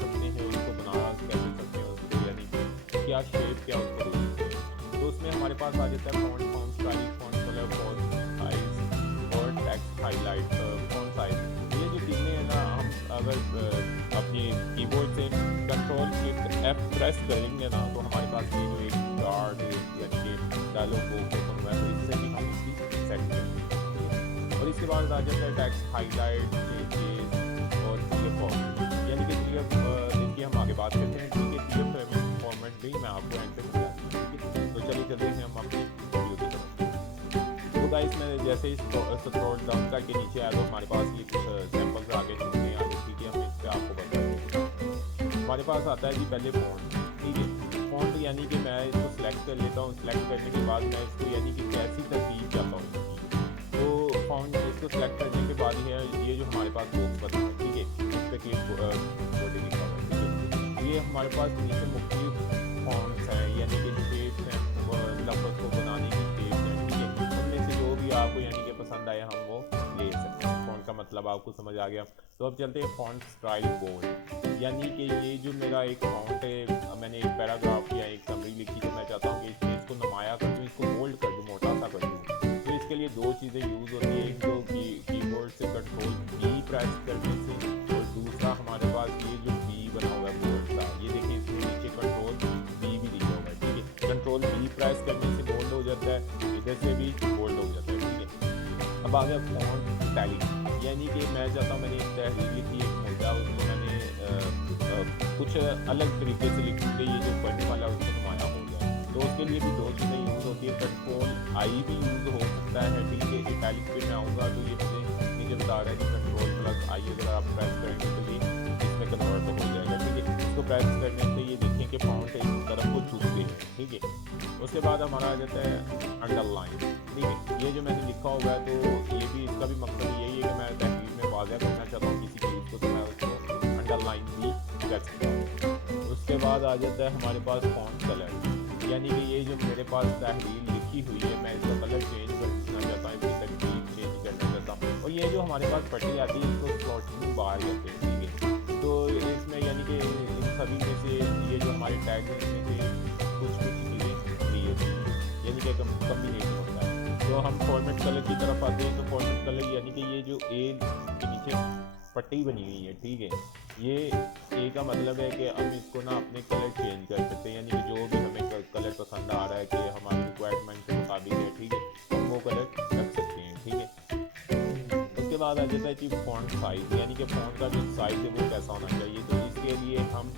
सकते हैं, उसको बना कैसे सकते हैं उसको, यानी कि क्या शेप क्या उसको दे सकते हैं। तो उसमें हमारे पास आ जाता है font, font style, font colour, font size और टेक्स्ट हाइलाइट, फ़ॉन्ट साइज़। ये जो चीज़ें हैं ना, हम अगर अपने कीबोर्ड से कंट्रोल शिफ्ट एफ प्रेस करेंगे ना, तो हमारे पास ये जो एक चार्ट यानी कि डायलॉग बॉक्स ओपन हुआ है, तो इससे भी हम इसकी सेटिंग कर सकते हैं, ठीक है। और इसके बाद आ जाता है टेक्स्ट हाइलाइट, चेंजेस और पीएफ फॉर्मेट, यानी कि पीएफ देखिए हम आगे बात करते हैं, ठीक है। पीएफ फॉर्मेट भी मैं आपको एंड पे समझाता हूँ, ठीक है। तो चलिए चलते हैं हम अपनी वीडियो की तरफ। तो गाइस मैं जैसे ही स्क्रॉल डाउन करके नीचे आया, तो हमारे पास ये कुछ सैंपल्स आगे चुनने आ गए, ठीक है। हम इस पे आपको बताते हैं। हमारे पास आता है जी पहले फ़ॉन्ट, ठीक है। फ़ॉन्ट यानी कि मैं इसको सिलेक्ट कर लेता हूँ, सिलेक्ट करने के बाद मैं इसको यानी कि कैसी तरतीब चाहता हूँ इसकी। तो फ़ॉन्ट इसको सिलेक्ट करने के बाद ये जो हमारे पास बॉक्स बना है, ठीक है, इस पे क्लिक कोडिंग लिखा हुआ है, ठीक है। ये हमारे पास नीचे मुख्तलिफ फ़ॉन्ट्स हैं, यानी कि शेप्स हैं, लफ्ज़ को बनाने की शेप्स हैं, ठीक है। उनमें से जो भी आपको यानी कि पसंद आए हम वो ले सकते हैं। फ़ॉन्ट का मतलब आपको समझ आ गया। तो अब चलते हैं फ़ॉन्ट स्टाइल बोल्ड, यानी कि ये जो मेरा एक फ़ॉन्ट है, मैंने एक पैराग्राफ या एक समरी लिखी, तो मैं चाहता हूँ कि इसमें इसको नुमाया कर दूँ, इसको बोल्ड कर दूँ, मोटा सा कर दूँ। तो इसके लिए दो चीज़ें यूज़ होती है, एक जो कीबोर्ड से कंट्रोल बी प्रेस करने से, और दूसरा हमारे पास ये जो बी बना हुआ है बोल्ड का, ये देखिए इसमें नीचे कंट्रोल बी भी दिया हुआ है, ठीक है। कंट्रोल बी प्रेस करने से बोल्ड हो जाता है, इधर से भी बोल्ड हो जाता है, ठीक है। अब आ गया फ़ॉन्ट स्टाइलिंग, यानी कि मैं चाहता हूँ, मैंने एक तहरीर लिखी, एक मुद्दा, उसको मैंने कुछ अलग तरीके से लिखूँ कि ये जो पढ़ने वाला है उसको नुमाया हो जाए। तो उसके लिए भी दो चीज़ें यूज़ होती है, कंट्रोल आई भी यूज़ हो सकता है, ठीक है। इटैलिक पे मैं आऊँगा तो ये मुझे नीचे बता रहा है कि कंट्रोल प्लस आई अगर आप प्रेस करेंगे तो ये इसमें कन्वर्ट हो जाएगा, ठीक है। इसको प्रेस करने से ये देखें कि फ़ॉन्ट एक तरफ को झुकते हैं, ठीक है। उसके बाद हमारा आ जाता है अंडरलाइन, ठीक है। ये जो मैंने लिखा हुआ है, तो ये भी इसका भी मकसद यही है कि मैं तहरीर में वाज़ह करना चाहता हूँ किसी चीज़ को, तो मैं उसको अंडरलाइन भी कर सकता हूँ। उसके बाद आ जाता है हमारे पास फ़ॉन्ट कलर, यानी कि ये जो मेरे पास तहरीर लिखी हुई है, मैं इसका कलर चेंज करना चाहता हूँ, इसकी तरतीब चेंज करना चाहता हूँ। और ये जो हमारे पास पट्टी आती है, इसको स्लॉटिंग बार कहते हैं, ठीक है। तो इसमें यानी कि इन सभी में से ये जो हमारे टैग हैं, इसमें से कुछ कुछ चीज़ें ली होती हैं, यानी कि कम्बिनेशन होता है। तो हम फॉर्मेट कलर की तरफ आते हैं, तो फॉर्मेट कलर यानी कि ये जो ए के नीचे पट्टी बनी हुई है, ठीक है। ये ए का मतलब है कि हम इसको ना अपने कलर चेंज कर सकते हैं, यानी कि जो भी हमें कलर पसंद आ रहा है कि हमारी रिक्वायरमेंट के मुताबिक है, ठीक है, हम वो कलर रख सकते हैं, ठीक है। उसके बाद आ जाता है कि फ़ॉन्ट साइज़, यानी कि फ़ॉन्ट का जो साइज़ है वो कैसा होना चाहिए। तो इसके लिए हम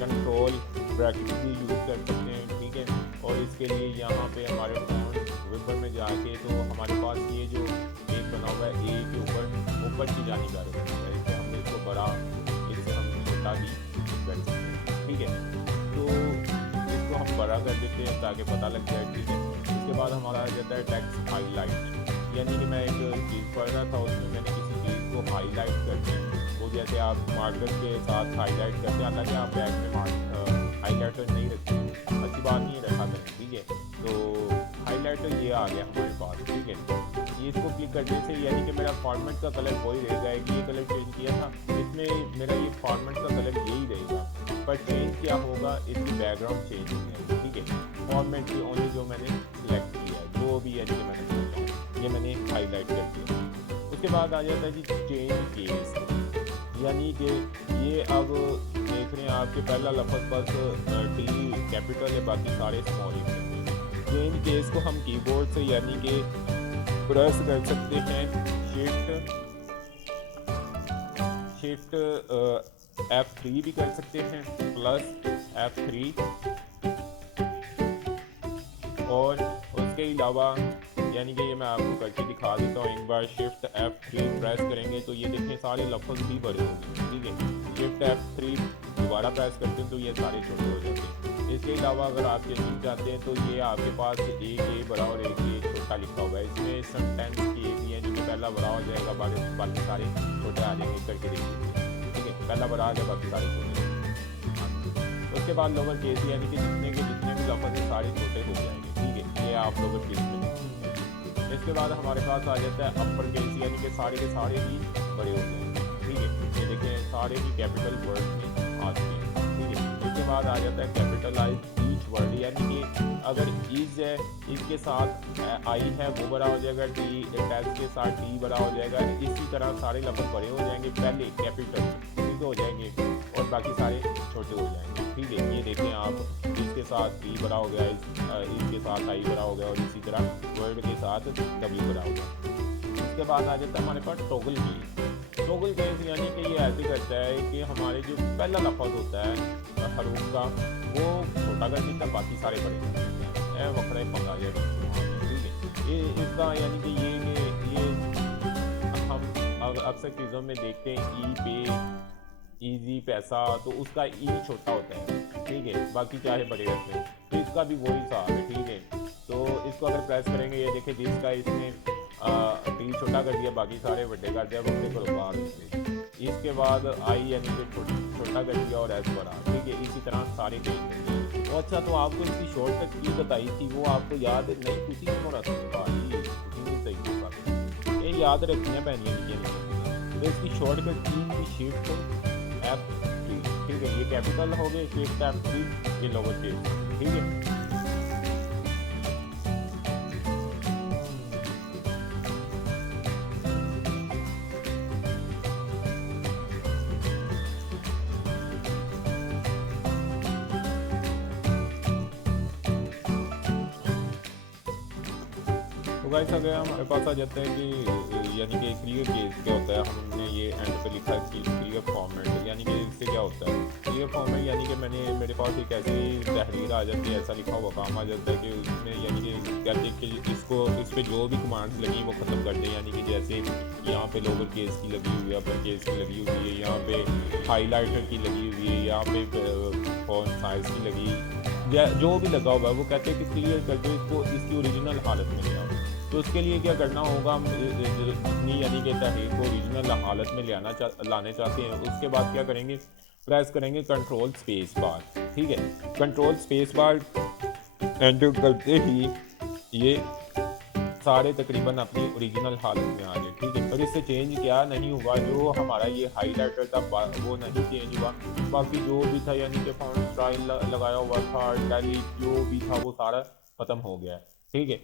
कंट्रोल ब्रैकेट भी यूज़ कर सकते हैं, ठीक है। और इसके लिए यहाँ पे हमारे फ़ॉन्ट विबर में जाके, तो हमारे पास ये जो एक बना हुआ है ए के ऊपर की जानिब आ रहा है, इससे हमने इसको बड़ा, इससे हम छोटा भी कर सकते हैं, ठीक है। तो इसको हम बड़ा कर देते हैं ताकि पता लग जाए, ठीक है। इसके बाद हमारा आ जाता है टेक्स्ट हाईलाइट, यानी कि मैं एक चीज़ पढ़ रहा था, उसमें मैंने किसी चीज़ को हाईलाइट करते हैं, वो जैसे आप मार्कर के साथ हाईलाइट करते हैं, हालांकि आप बैग में हाईलाइटर नहीं रखते, अच्छी बात नहीं रखा मैंने, ठीक है। तो हाईलाइटर ये आ गया हमारे पास, ठीक है। ये इसको क्लिक करने से यानी कि मेरा फॉर्मेट का कलर वही रहेगा, कि ये कलर चेंज किया था, इसमें मेरा ये फॉर्मेट का कलर यही रहेगा, पर चेंज क्या होगा, इसकी बैकग्राउंड चेंज हो जाएगी, ठीक है। फॉर्मेट की ओनली जो मैंने सिलेक्ट किया है, जो भी यानी कि मैंने सोचा ये मैंने हाईलाइट कर दिया। उसके बाद आ जाता है जी चेंज केस, यानी कि ये अब देख रहे हैं आपके पहला लफ्ज़ बस टी कैपिटल है, बाकी सारे स्मॉल ही हैं। चेंज केस को हम कीबोर्ड से यानी कि प्रेस कर सकते हैं, शिफ्ट F3 भी कर सकते हैं, प्लस F3, और उसके अलावा यानी कि ये मैं आपको करके दिखा देता हूँ। एक बार शिफ्ट F3 प्रेस करेंगे तो ये देखें सारे लफ्ज़ भी बड़े होंगे, ठीक है। शिफ्ट F3 दोबारा प्रेस करते हैं तो ये सारे छोटे हो जाते हैं। इसके अलावा अगर आप चेंजिंग चाहते हैं तो ये आपके पास एक ए बड़ा और एक ए छोटा लिखा हुआ है, इसमें सेंटेंस की भी यानी कि पहला बड़ा हो जाएगा, बाकी सारे छोटे आ जाएंगे, करके देखिए, ठीक है। पहला बड़ा आ गया, बाकी सारे छोटे। उसके बाद लोअर केस यानी कि जितने भी लफ्ज़ हैं सारे छोटे हो जाएंगे, ठीक है। ये आप लोअर केस में देखेंगे। इसके बाद हमारे पास आ जाता है अपर केस, यानी कि सारे के सारे ही बड़े हो जाएंगे, ठीक है। ये देखें सारे ही कैपिटल वर्ड में आस्किंग, ठीक है। इसके बाद आ जाता है कैपिटलाइज ईच वर्ड, यानी कि अगर इज है, इसके साथ आई है वो बड़ा हो जाएगा, टी टैक्स के साथ टी बड़ा हो जाएगा। इसी तरह सारे लफ्ज़ बड़े हो जाएंगे, पहले कैपिटल ठीक हो जाएंगे और बाकी सारे छोटे हो जाएंगे, ठीक है। ये देखें आप, इसके साथ टी बड़ा हो गया, इसके साथ आई बड़ा हो गया और इसी तरह वर्ड के साथ डब्ल्यू बड़ा हो गया। इसके बाद आ जाता है हमारे पास टॉगल की। टॉगल केस यानी कि ये ऐसे करता है कि हमारे जो पहला लफ्ज़ होता है हरूफ का, वो छोटा कर देता है, बाकी सारे बड़े कर देते हैं, वक्र पंगा ये, ठीक है। ये इसका यानी कि ये हम अक्सर चीज़ों में देखते हैं, ई पे, ईजी पैसा, तो उसका ई छोटा होता है, ठीक है, बाकी चाहे बड़े रहते हैं। तो इसका भी वही हिसाब है, ठीक है। तो इसको अगर प्रेस करेंगे, ये देखें जिसका इसने टी छोटा कर दिया, बाकी सारे बड़े कर दिया, बड़े को बाहर निकले। इसके बाद आई यानी कि छोटा कर दिया और एस बड़ा, ठीक है। इसी तरह सारे चेंज होंगे। तो अच्छा, तो आपको इसकी शॉर्टकट की बताई थी, वो आपको याद नहीं, कुछ क्यों रखते हैं भाई, ये याद रखिए पहले लिखे। तो इसकी शॉर्टकट की शिफ्ट F3, ठीक है। ये कैपिटल हो गए, शिफ्ट F3, ये लोअर केस, ठीक है। तो गाइस अगर हमारे पास आ जाते हैं कि यानी कि क्लियर केस क्या होता है, हमने ये एंड पे लिखा है कि क्लियर फॉर्मेट, यानी कि इससे क्या होता है क्लियर फॉर्मेट, यानी कि मेरे पास एक ऐसी तहरीर आ जाती है, ऐसा लिखा हुआ काम आ जाता है कि उसमें यानी कि कहते हैं कि इस पर जो भी कमांड्स लगी वो ख़त्म कर दें, यानी कि जैसे यहाँ पे लोअर केस की लगी हुई है, अपर केस की लगी हुई है, यहाँ पे हाईलाइटर की लगी हुई है, यहाँ पे फॉन्ट साइज की लगी, या जो भी लगा हुआ है, वो कहते हैं कि क्लियर कर दो इसको, इसकी ओरिजिनल हालत में ले आओ। तो उसके लिए क्या करना होगा, हम जितनी यानी कि तहरीर को ओरिजिनल हालत में लाने चाहते हैं, उसके बाद क्या करेंगे, प्रेस करेंगे कंट्रोल स्पेस बार, ठीक है। कंट्रोल स्पेस बार एंटर करते ही ये सारे तकरीबन अपनी ओरिजिनल हालत में आ गए, ठीक है। और इससे चेंज क्या नहीं हुआ, जो हमारा ये हाईलाइटर था वो नहीं चेंज हुआ, बाकी जो भी था यानी कि फॉन्ट स्टाइल लगाया हुआ था, टैली जो भी था वो सारा ख़त्म हो गया, ठीक है।